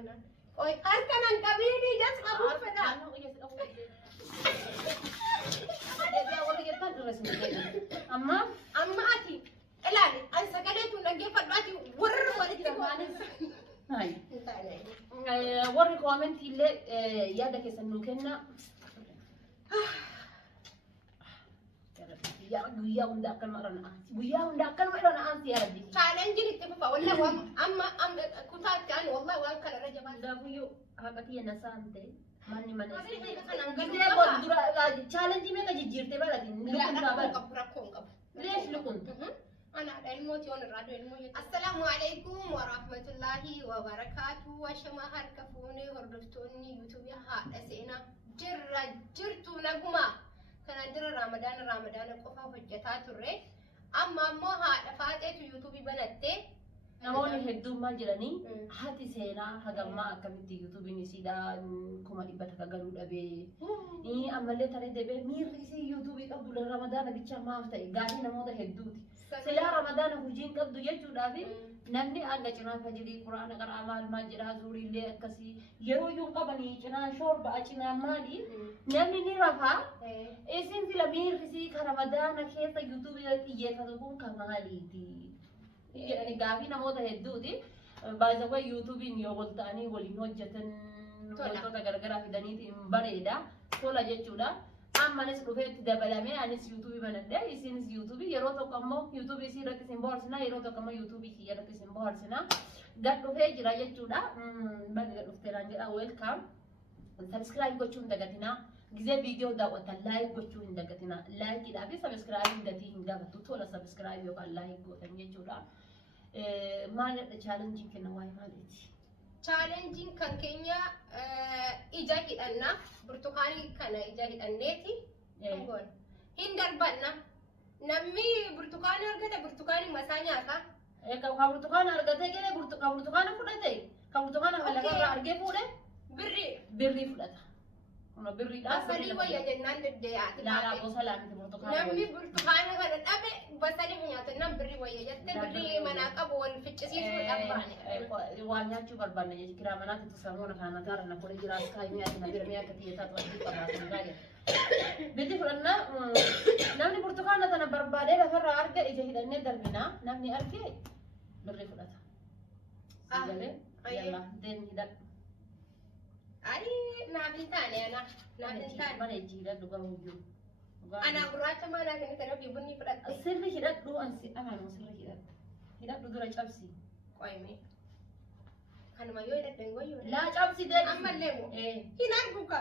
Oi, harkan ang kabini jas kamu pada. Amma ati. Elali, an sagale tu nage fadati wurr walitti walis. hai. Warri comment illee yaada keessan nuu kenna. Guyyaa hunda akkan marana ansi. Guyyaa hunda akkan marana ansi ya Rabbi. Challenge itti fufa walla wa amma kutaatti an wallahi waan kana rajaba. Daafuyyu haqa kiyya na saante manni mana. Gidee Gidee boddura challenge meeqa jijjiirte balatin. rakkoon qabu. Lees lukun. أنا الموت يوم الراديو الموت. السلام عليكم ورحمة الله وبركاته وشما هركفوني هردفتوني يوتيوب هذا سينا جرتو نجما كان در رمضان قفا فجتات الري أما ما هذا فاتت يوتيوب بنتي Namoonni hedduun maal jedhanii haati seenaa hagammaa akkamitti yuutuubiin isiidhaan 100,000 akka galuu dhabee ammallee tarii deebee miirri isii yuutuubii qabdu ramadaana bicha maaf ta'e gaarii namoota hedduuti. Silaa ramadaana hojiin qabdu jechuudhaaf namni hanga cinaa fajirii quraana qaraa maal jedhaa zuuriillee akkasii yeroo iyyuu qabanii cinaa shoorba cinaa maali namni ni rafaa isin fila miirri isii kan ramadaana keessa yuutuubii xiyyeeffatu kun kan maaliiti? Jedhanii gaafii namoota hedduuti. Baay'ee yuutuubiin yoo wal ta'anii waliin hojjetan wantoota garagaraa fidaniitiin bareeda. Tola jechuudha. Ammanis dhufeetti dabalamee anis yuutuubii banadhee isinis yuutuubii yeroo tokko ammoo yuutuubii isii irratti isin bohaarsinaa yeroo tokko ammoo yuutuubii kiyya irratti isin bohaarsinaa. Gad dhufee jira jechuudha. Bakki gad dhufteeraan jedha welcome. Subscribe gochuu hin dagatinaa. Gizee viidiyoo daawwatan laayik gochuu hin dagatinaa. Laayikiidhaa fi sabskraayibiin gatii hin gaafatu. Tola sabskraayib yookaan laayik gootan jechuudha. Maalidha chaalenjiin kenna waa'ee maaliiti? Chaalenjiin kan keenya ija hidhanna. Burtukaanii kana ija hidhanneeti. Hin darbanna. Namni burtukaanii argate burtukaanii masaa nyaata. Kan burtukaana argatee galee kan burtukaana fudhate kan burtukaana lafarraa argee fuudhe birrii fudhata. Kuna birriidhaan basalii wayya jennaan deddeeyaati. Laalaa gosa laamti burtukaana. Namni burtukaana kana dhabe basalii nyaata nan birrii wayya jettee birrii manaa qabu wal ficcisiisuu dhabbaane. Waan nyaachuu barbaanne jechuudha. Kiraa manaatti tusamuuna kana taara na kore jiraas kaayimii ati na bira mi'a akka xiyyeessaatu adii qabaatan gaariidha. Bitti fudhannaa namni burtukaana kana barbaadee lafarraa arga ija hidhannee darbinaa namni argee birrii fudhata. Sagalee yalla deemni hidhadhu. Ai, naafintane ana. Naafintane. Mana jira duga hujju. Ana gurraacha mana kan kana fi bunni fudhatte. Sirri hidhadhu ansi amanu sirri hidhadhu. Hidhadhu dura cabsi. Qoyme. Kanuma yoo hidhatten goyyo. La cabsi dee. Ammallee moo. Hin argu ka.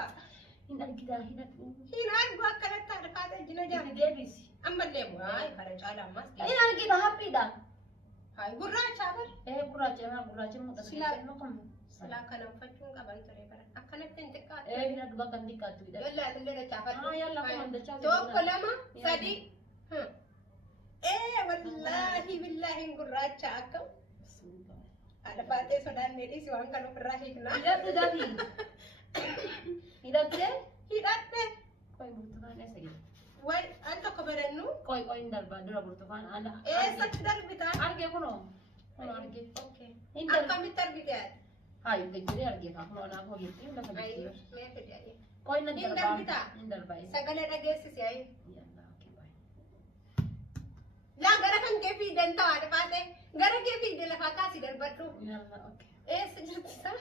Hin argida hidhadhu. Hin argu akkanatti arfaata jina jaa. Deebisi. Ammallee moo. Ai kana caala ammas. Hin argida haphiidha. Hai gurraacha bar. Gurraacha muka. Silaa kana uffachuun qaban ture bara. Akkanatti hin xiqqaatu. Hidhadhu bakka hin xiqqaatu hidhadhu. Yalla atillee dachaafadhu. Yalla kun dachaa. Tokko lama sadi. Wallahi billahi gurraacha akkam. Ada baatee sodaan meedhisi waan kan ofirraa hiikna. Hidhadhu dafi. Hidhattee? Hidhatte. Qoy burtukaana eessa jira? Wai an tokko barannu. Qoy hin darbaa dura burtukaana ana. Eessatti darbitaa? Argee kunoo. Kunoo argee. Okay. Akkamitti argite ati? Hai, gajjiree argee kaa kunoo naaf hojjettee lafa Ayo, gajjiree. mee fedhi ati. Qoy na Hin darbaa. darbitaa? Hin darbaa. Sagalee dhageessisi ayi. Yalla okay bye. Laa gara kan kee fiidan ta'aa dhufaate. Gara kee fiide lafaa kaasi darbadhu. Yalla okay. Eessa jirti isaa?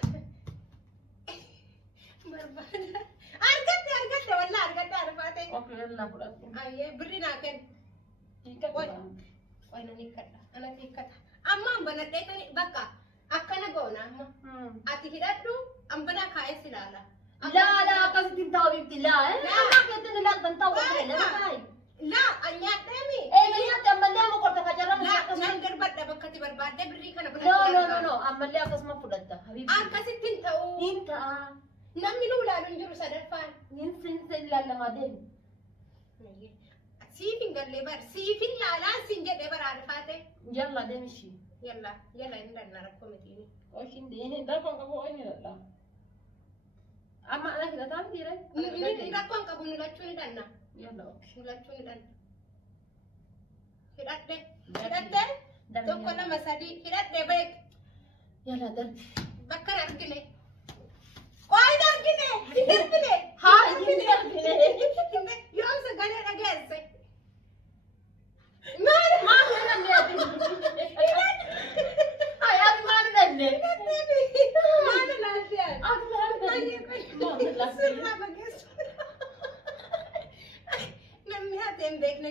Barbaada. Argatte wallaa argatte dhufaate. Okay, yalla fudhadhu. Ayyee birri naa kenni. Hiikkadhu. Qoy nan hiikkadha. Anatti hiikkata. Amma banadhee bakka akkana goona amma. Ati hidhadhu ambanaa kaa'es ilaala. La akkasitti hin ta'u bifti la. Amma keessatti la kan ta'u lama kaayi. La anyaadheemi. Nyaatti ammallee amma qorta facaran. Nan darbadha bakkatti barbaadde birrii kana No, ammallee akkasuma fudhatta. Akkasitti hin ta'u. Hin ta'a. Namni nu ilaalu hin jiru sadaffaan. Hin ilaalamaa deemu. Siif hin gallee bar siif hin laalaa siin jedhee baraa dhufaate. Yalla deemishi. Yalla hin danna rakkoo mitiini. Oshin deene darban qabu onni dalla. Amma ana hidhataa miti re. Inni rakkoon qabu nu lachuu ni danna. Yalla okay. Nu lachuu ni danna. Hidhadhe. Tokko lama sadii hidhadhe beek. Yalla darbi. Bakka argine.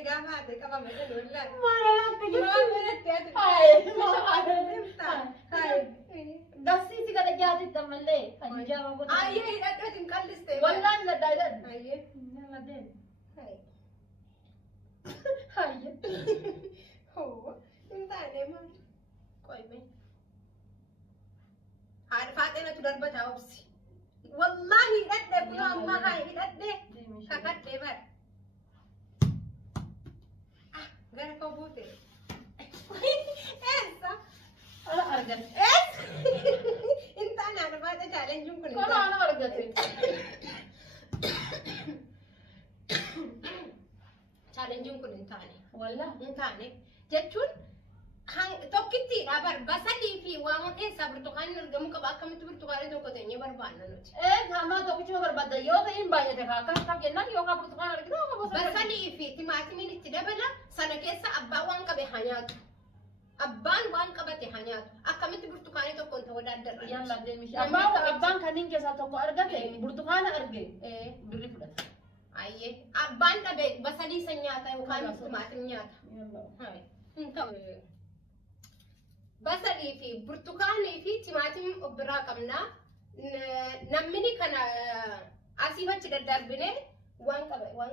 gaafa haadha qabame wallaahi. Maala akka jiru. Maa biratti ati. Dasiiti kada jaati tammalee anjaaba godha. Ayyee hidhadhootiin qalliste. Wallaan ladhaa hidhadhu. Ayyee. Nama deemu. Oh, intaane maal? Qoyme. Haadha faaxeenatu darbataa obsi. Wallaahi hidhadhe kun amma haa hidhadhe. Kakadhee bara. Gara koo buute. Eessa? Argate. Intaan haadha faaxa chaalenjiin kun. Kolaan argate. Chaalenjiin kun intaane. Wallah. Intaane jechuun tokkittiidha bar basalii fi waama keessaa burtukaanni argamu qaba akkamitti burtukaanii tokko teenyee barbaanna nuti. Hamaa tokkichuma barbaadda yoo ta'in baay'ate akka kennaan yookaan burtukaan argina yookaan basalii fi timaatimiin itti dabala sana keessa abbaan waan qabe haa nyaatu. Abbaan waan qabate haa nyaatu. Akkamitti burtukaanii tokkoon ta'uu daddarra. Yalla deemishi. Abbaan kanneen keessaa tokko argate burtukaana arge birri fudhata. Ayyee abbaan dhabe basalii san nyaata yookaan timaatim nyaata. Basalii fi burtukaanii fi timaatim of biraa qabna. Namni kana asii achi daddarbine waan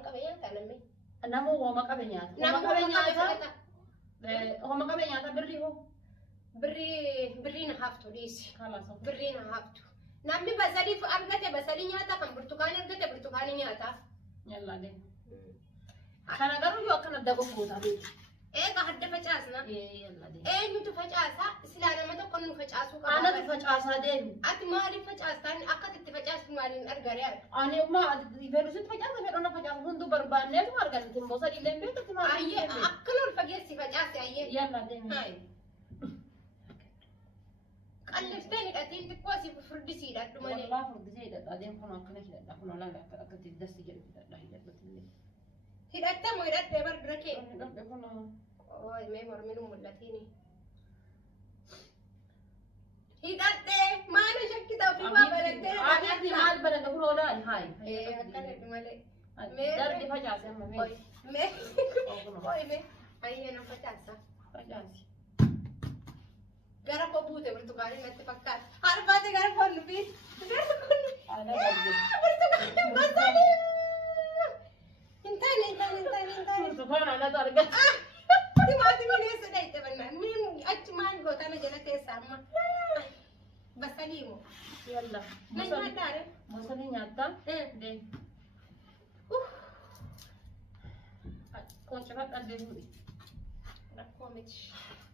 qabe nyaata namni. Nama hooma qabe nyaata. Hooma qabe nyaata birri hoo? Birrii na haftu dhiisi. Birrii na haftu. Namni basalii argate basalii nyaata kan burtukaanii argate burtukaanii nyaata. Yalla deemu. Kana garuu yoo akkana adda gochuuta beeku. Eega adda facaasna. Yalla deemu. Eenyutu facaasa? Silaa nama tokko nu facaasuu qaba. Anatu facaasaa deemu. Ati maaliif facaastaan? Akkati itti facaastu maaliin argare? Ani ummaa fedhusitti facaasa fedhonna facaasa hunduu barbaanneetu arganne timbosa dhiilleen beektu maali? Ayyee akkana ol fageessi facaase ayyee. Yalla deemu. Qalliftee hidhatiin xiqqoo asii furdisiidha dhumalee. Wallaa furdisiidha adeemu kun akkana hidhadha kun olaanaa akka itti dasti jedhu hidhadha hidhadhatillee. Hidhattee moo hidhattee bar dura kee? Hidhadhe kun. Ooy mee mormiin mul'atiini. Hidhattee maal shakkita ofii waa barattee? Abiitti maal baradha kun olaan haay. Akkana dhumalee. Darbi facaase amma mee. Ooy mee ayyee na facaasa. Facaasi. Gara koo buute burtukaanii natti fakkaata. Harbaate gara koo nufi. Burtukaanii basaanii. Hintaane. Burtukaan anatu argata. Timaatimiin eessa dhayite bannaan? Miin achi maal gootana jala keessa amma? Basalii moo? Yalla. Na nyaadhaare? Basalii nyaattaa? Deem. Qoncifaa qalbii fuudhi. Rakkoo miti.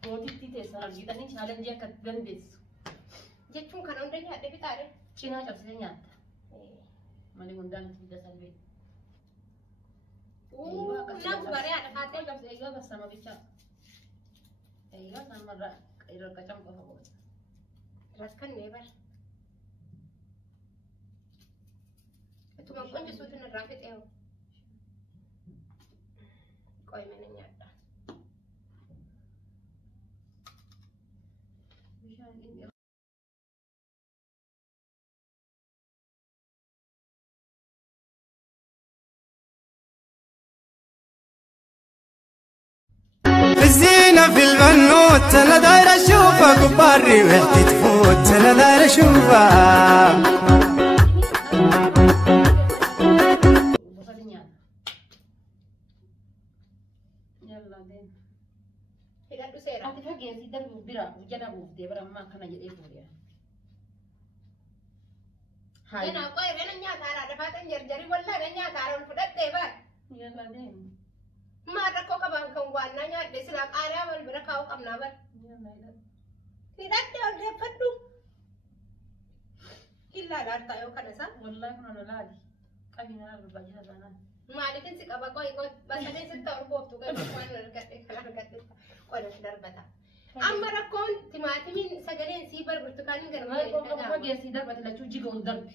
Mootitti teessan argitanii chaalenjii akka dandeessu. Jechuun kana hunda nyaadhe bitaare? Cinaa cabsee nyaatta. Mani hundaan itti fida salphee. Naaf baree haadha faatee. Cabsee eegaa bassama bichaa. Eegaa samarraa irra qacam qofa qofa. Rakkannee bara. Ituma qoncisuutiin irraa fixee hoo? Qoyimee nyaadha. الزينة في البنوت انا داير اشوفك وبري وحدي تفوت انا داير اشوفك Hidhadhu seera. Ati fageessi darbuuf bira jala buuftee bara ammaa kana jedhee fuudhe. Janaa qoyiree na nyaataa haadha faatan jarjarii wallaa na nyaataa ol fudhattee bara. Yalla deemu. Maal rakkoo qaban kan waan na nyaadhe silaa qaaraa wal bira kaa'uu qabnaa bara. Hidhadhee ol deeffadhu. Illaa laartaa yoo kana isaa. Wallaahi kun ana laali. Qabiina barbaachisa taanaan. Maaliifin si qaba qoyi basalee sitta ol booftu garuu waan argadhe kan argadhe qodatti darbata. Amma rakkoon timaatimiin sagaleen sii bar burtukaaniin garmalee fageessi darbate lachuu jiga ol darbi.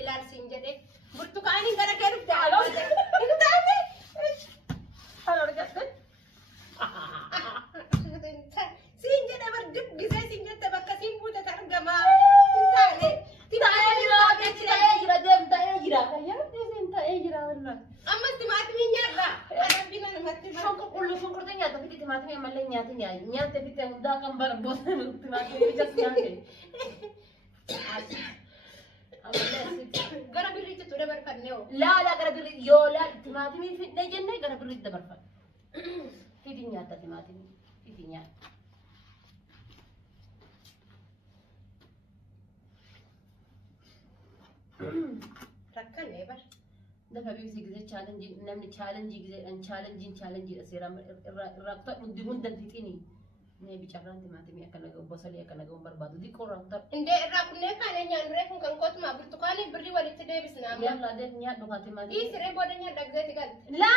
Ilaalsiin jedhee burtukaaniin gara kee dhufte aloo hin taane. Kan argatte. Siin jedhe bar dubbisee siin jette bakka siin buute argamaa hin taane. Ta'ee jira deem ta'ee jira. Kan yeroo deem ta'ee jira wallah. Ammas timaatimiin nyaadha. gara birriitti tu dabarfannee لا gara birri yoo la timaatimii fidne jenne gara birriitti dabarfanne fidi nyaata timaatimii fidi nyaata rakkanee bar dafa biisi ጊዜ challenge namni challenge ጊዜ challenge asira irraa fudhu hundan fixini ne bicarraan timaatimii akka nagaa bosalee akka nagaa barbaadu diqoo raawutar indee irraa kunnee kaanee nyaanuree kun kan kootuma burtukaanii birrii walitti deebisnaa yalla deef nyaadhu kaa timaatimii siree booda nyaadhagdeeti galte la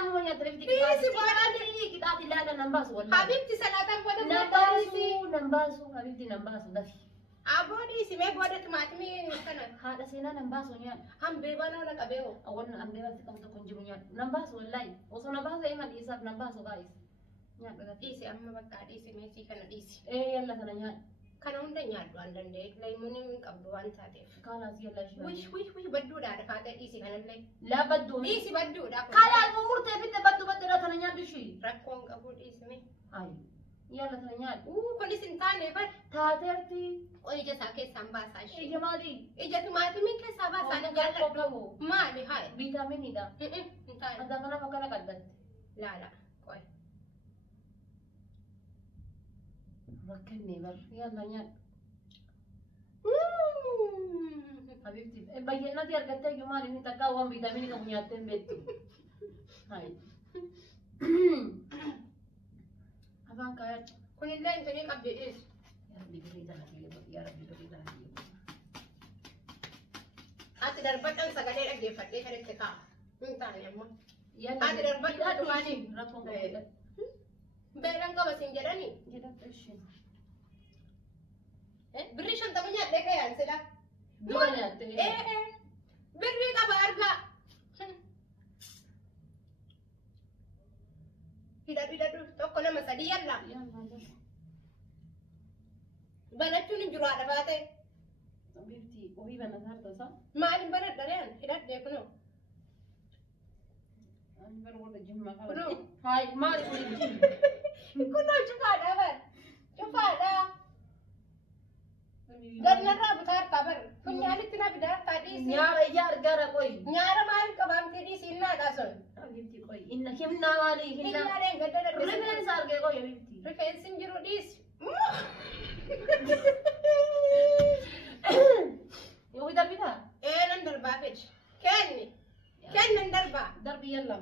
amma nyaata lafti qixaati laala nambaasu wallahi habibti salaataan booda nambaasu habibti nambaasu dafi aboodii simee booda timaatimii kana haadha seenaa nambaasu nyaadhu hambee banaa na qabee awwan hambee wanti qabu tokko hin jiru nyaadhu nambaasu wallahi osoo nambaasu eeman dhiisaaf nambaasu gaa'is nyaadhu dafi dhiisi amma bakka dhiisi meesii kana dhiisi yalla kana nyaadhu kana hunda nyaadhu waan danda'e leemuun hin qabdu waan taateef kanaas yalla shi wish badduudha dhafaatee dhiisi kanallee laa badduu dhiisi badduudha kalaan murtee fitte badduudha kana nyaadhu shi rakkoon qabu dhiisime ayi yalla kana nyaadhu kunis hin taane bar taateerti ija isaa keessaan baasaa ishee ija maali ija timaatimii keessaa baasaa ni jaalladhu maali haay viitaaminiidha hin taane adda kanaaf akkana qaddatti laala qoy rakkannee bar yalla nyaadhu habibti bayyannati argattee iyyuu maali inni takkaa waan viitaaminii qabu nyaattee hin beektu hayi afaan kaayadhu kunillee intinii qabdi dhiis yaa rabbi birrii tana ati darbadhaan sagalee dhaggeeffadhee kanitti kaa hin taane ammoo yalla ati darbadhaa dhumaanii rakkoon qabu beelan qaba siin jedhanii jedhamte ishee birrii 50 nyaadhee kayaan sila dura nyaattee birrii qaba argaa hidhadhu tokko nama sadii yalla banachuun hin jiru haadha baate habibti ofii banataa tasaa maalin banadhareen hidhadhee kunoo bar wala jimma kala kunoo hayi maali kun jimma kunoo cufaadhaa bar cufaadhaa gannarraa butaa harkaa bar funyaanitti na bidaa harkaa dhiisi nyaara ijaar gara qoy nyaara maalin qabaamtee dhiisi hinnaadhaa son habibti qoy inna himnaa maali hinnaadheen gadda rifeensa argee qoy habibti rifeensi hin jiru dhiisi yoo darbita nan darbaa fedhi kennan darbaa darbi yalla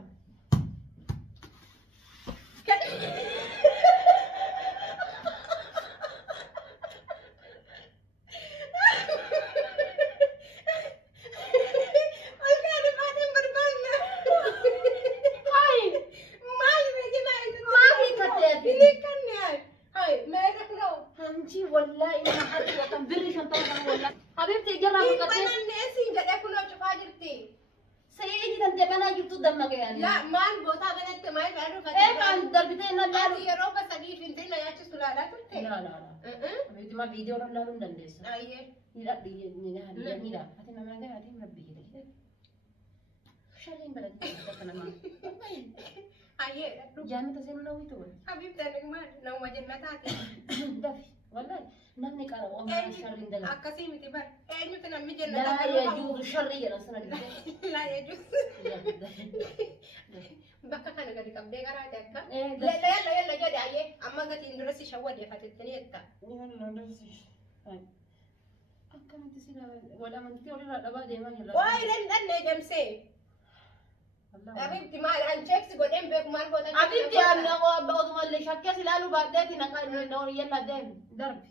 hanji wallahi ina hadu wakan birri shantan kan wallahi habibti jarra Ini mukate mana nasi jadi aku nak coba jirti. saya ini kan tebana gitu damma kayani La man bota banget main baru kan darbite na lalu Adi ya roba sadi finti na ya cus tulada tu te. la habibti ma video ron lalu dandes Aye. ila di ni hadi ni la hati nama ga hati rabbi gitu sharing balad kita kana ma Aye. jami ta senu nawi to Habib tadi mah nau majen mata hati. dafi wallahi namni qara wa ma sharing dala Akasi miti bar. Enyu tu namni jen la yajuzu sharri ya sana di La ya jus. Bakka kana gadi qabde gara dakka. eh Yalla jadi aye. Amma gati indura si shawade fatitni etta. akkanatti sila wala amantii olirraa dhabaa deemaa jirra Wai dan ne jamse. Habib di mal an check si godem be kuman bota. habibti anna oduma le shakke silaalu baadheeti naqa yalla deem darbi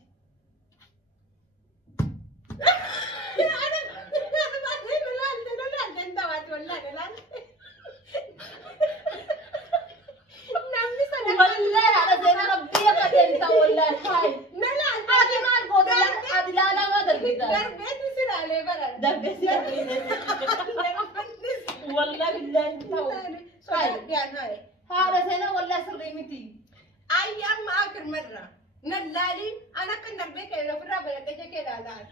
wallahi ada zena rabbi ya kadenta wallahi hay adi maal goota adi laala ma darbita darbe si wallahi billahi taw hada zena wallahi sirri miti Ayam akhir merah. Nalali anak kan darbe ke rafra balak ke dalan.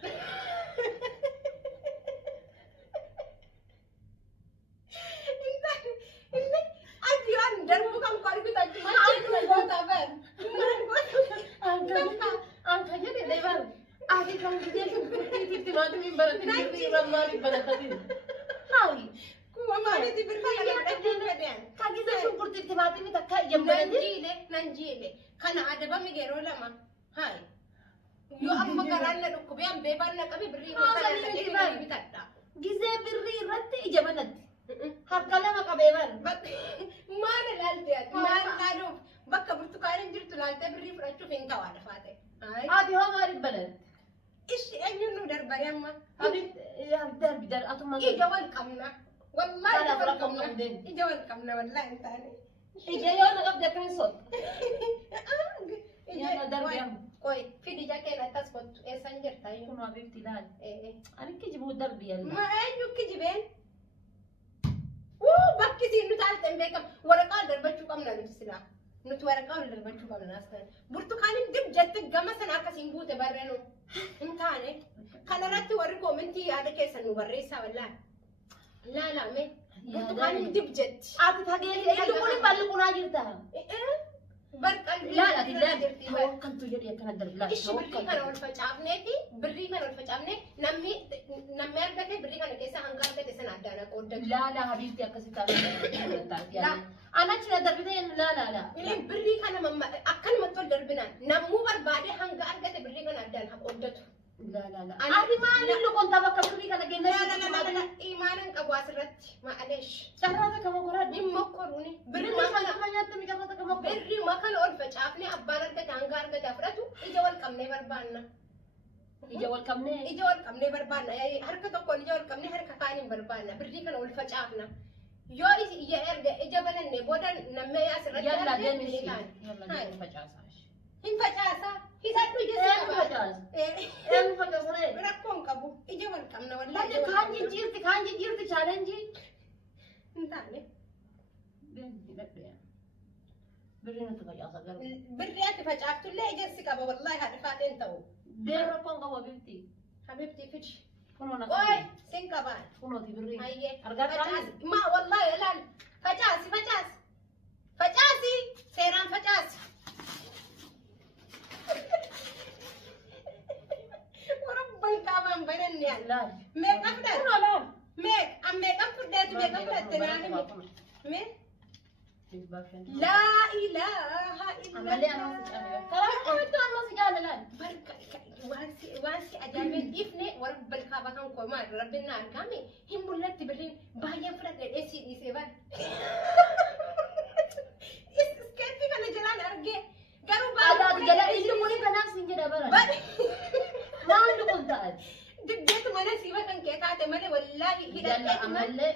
Ini adian dan bukan kali kita cuma aku buat apa? angka jadi lebar gizee shunkurtii timaatimii baratanii birrii rammaanii baratanii. Haawi. Kuwa maalitti birrii kana fudhachuun fedhan. Kan gizee shunkurtii timaatimii takka ijambaranii. Nan jiile kana adabame yeroo lama. Haayi. Yoo amma garaan na dhukkubee hambee baan na qabe birrii kana dhaqee bitadha. Gizee birrii irratti ijabanatti. Harka lama qabee baan. Maal ilaalte ati? Maal ilaaluuf? Bakka burtukaaniin jirtu ilaaltee birrii fudhachuuf hin ta'u haadha faate. Ati hoo maaliif baladhe? Ishi eenyuun nu darbare amma? Darbi atuma ija wal qabna. Wallahi ija wal qabna. Ija wal qabna wallahi hin taane. Ija yoo na qabde akkamiin soota? Ija darbi amma. Qoy fidi jakeen akkas kottu eessan jirta iyyuu. Kun Habiibti ilaali. Ani kijibuu darbi yalla. Ma eenyu kijibeen? Bakki siin nuti haala hin beekamu. Waraqaa darbachuu qabna nuti silaa. Nuti waraqaa wal darbachuu qabna as ta'e. Burtukaaniin dib jette gama sana akkasiin buute barreenu. Hin taane. Kanarratti warri koomentii yaada keessan nu barreessaa wallahi. Laalame. Burtukaaniin dib jetti. Ati fageessee illu kun balli kunaa jirta. Barqaan Laala jirti. Hawakkaltu jedhee akkana darbi laala. Ishi birrii kana ol facaafnee fi birrii kana ol facaafnee namni argate birrii kana keessa hanga argate sana addaan qooddatu. Laala Habiibti akkasitti taasisaa. Anachi na darbitee laala. Birrii kana akkanumatti ol darbinaan namuu barbaade hanga argate birrii kana addaan qooddatu. Ati maaliin lukon tapha akka birrii kana kenna? Laala imaanan qabu asirratti maaleesh. Carraata kama koraa dhimma koruuni. birrii kana nyaatti mi carraata kama koraa. Birrii makana ol facaafnee abbaan argate hanga argate fudhatu ija wal qabnee barbaanna. Ija wal qabnee. Ija wal qabnee barbaanna. Harka tokkoon ija wal qabnee harka kaaniin barbaanna. Birrii kana ol facaafna. Yoo ija erga ija banannee booda nammee asirratti yalla deemisi. Yalla facaasa. Hin facaasa. Hisadhu ija facaasa. Een facaasa. Rakkoon qabu. Ija wal qabna wallahi. Kaan jijjiirti chaalenjii. Hin taane. Birrii nuti facaasa garuu. Birrii ati facaaftullee ija si qaba wallahi haadha faateen ta'u. Been rakkoon qabu Habiibti. Habiibti fidi. Kunuun Oi, sin qabaan. kunuuti birrii. Ayyee. Argaa Facaasi. Ma wallahi ilaali. Facaasi. Facaasi. Seeraan facaasi. Warabban qaabaan bananne yaala. Laal. Meeqa fudhate? Kunoo laal. Meeqa fudhate naani mee? La ilaha Ammallee illallah. anaa si caalala. Karaa kamitti anaa si caalala. Waan si ajaa'ibeen dhiifne warra balkaaba kan koo maal rabbiin na argame hin mul'atti birriin baay'ee fudhate dheessii dhiisee baal. Iskeetti kana jalaan argee garuu Adaati jala illi kuni kanaaf siin jedha bara. Maalli kun ta'ati? Dibdeetu mana siiba kan kee taate malee wallaahi Yalla hidhatee ammallee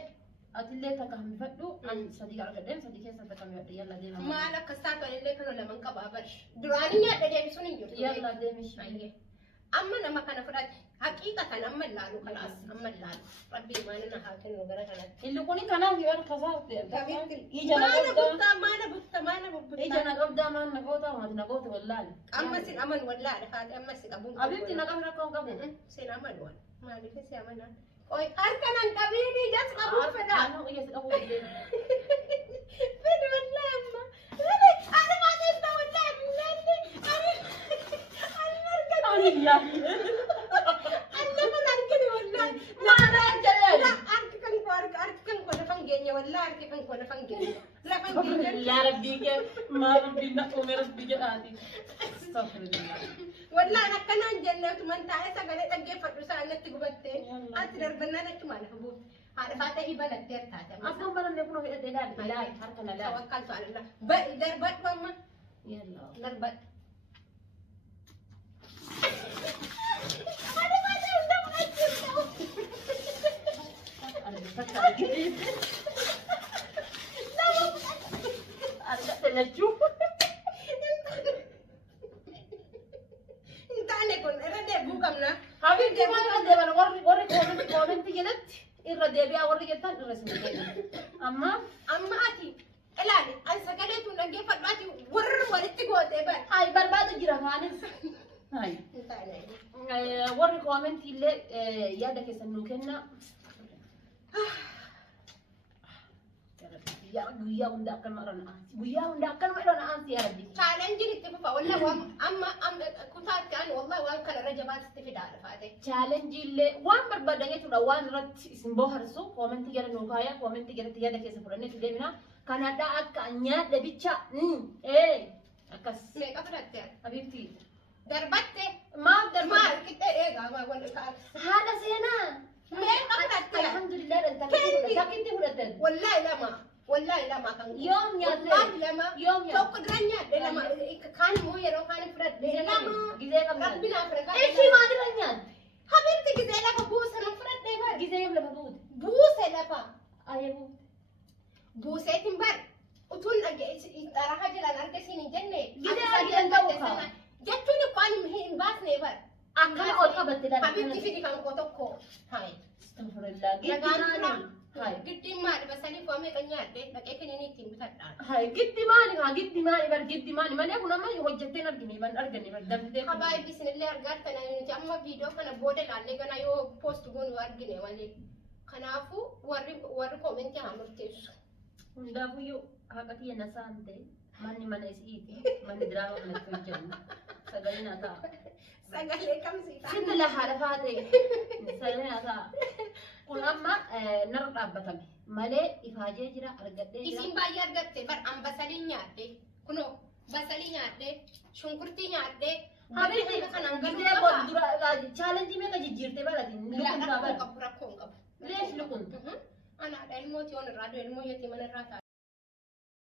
atillee takka hambifadhu an sadii argadeen sadii keessa takka hambifadhu yalla deema. maal akkas taatu illee kana laman qabaa bar. Duraanii nyaadha deebisuun hin jirtu. Yalla deemishi. Amma nama kana fudhate haqiiqatan amma ilaalu kanaas amma ilaalu rabbii maalina haa kennu gara kanatti. Illi kuni kanaaf yoo harka isaatti ija na Maana qabdaa. butta Ija na qabdaa maan na goota maati na goota wallaali. amma sin aman wallaadha faate amma si qabuun Habiibti na qabni rakkoon qabu. sin aman wal maaliif si amanan oi harka nan qabiini jas qabuun fedha Anuu ija si qabu waddee. fedha wallahi amma ana maatiin ta wallahi mul'anne Ani biyaa. ana man argini wallahi Maana jedhee. harki kan koo lafan geenye wallahi harki kan koo lafan geenye lafan geenye Yaa rabbii kee maa rabbii na uume rabbii jedhaati. Astaghfirullah. Wallaan akkanaan jenneetu man taa'ee sagalee dhaggeeffadhu isaa natti gubattee ati darbannaan achi maal hafuuf haadha faata hibalattee taate Akkam baranne kun hidhatee laal laal harka na laal. tawakkaltu alallah darbadhu amma Yalla. darbadhu. Argate lachuu. Hin taane kun irra deebuu qabna. Habiibti maal irra deeban warri koomentii jedhatti irra deebi'aa warri jettan irra sin deebi'an. Amma ati ilaali ani sagalee tun dhaggeeffadhu ati warri walitti gootee bar. Hai barbaadu jira kaanis. Hai. Hin taane. Warri koomentii illee yaada keessan nuu kenna. يا رب ويا وندا أكل مرة أنسي ويا وندا أكل مرة أنسي يا ربي challenge اتفق والله أما كنت كان والله وان كان رجبات استفيد على فاتي challenge اللي وان بربادني تنا وان رت اسم بوهرسو ومن تجرا نوكايا ومن تجرا تيادا كيس فرنة تدي منا كان هذا أكانيا دبيتشا إيه أكاس ميك أب رتّي حبيبتي دربتّي ما ما كده إيه ما أقول هذا سينا ميك أب رتّي الحمد لله أنت كنت هرتت والله لا ما والله لا ما كان يوم يا والله لا ما يوم يا لو قدرني لما كان مو يروح كان فرد لا ما ربنا فرد إيش ما أدري حبيبتي كده لا بوس أنا فرد ده جزايم لبابود بوس لا با أيوه بوسات بر وتون ترى حاجة لا نركسيني جنة جدا أجل دوخة جتوني قاني هي باس نيبر أكل أوكا بتلا حبيبتي في كم كوتوكو هاي استغفر الله جدا هاي قدي مالي بس أنا فاهمة كنياتي لكن كنيني تيم بتاعنا هاي قدي مالي ها قدي مالي بر قدي مالي ماني أقول ما يوجهتين أرجعني من أرجعني من دم تدي حبايبي بسم الله أرجعت أنا نجي أما فيديو كنا بودل على كنا يو بوست بون وأرجعني ولي كنافو وري كومنتي عمرتيش هندافو يو هكذا نسانتي ماني من إسئتي ماني دراما من الفجر سجلنا تا سجل كم سيتا سن لا حرفاتي سجلنا تا kun amma narra dhaabbatame malee ifaajee jira argadhee jira. Isin baay'ee argatte bar an basalii nyaadhe kunoo basalii nyaadhe shunkurtii nyaadhe. Habibi gidee boodura challenge meeqa jijjiirtee balati lukun baabal. Rakkoon qabu. Lees lukun. Anaadha ilmooti on irraa ilmoo yetii mana irraa ta'a.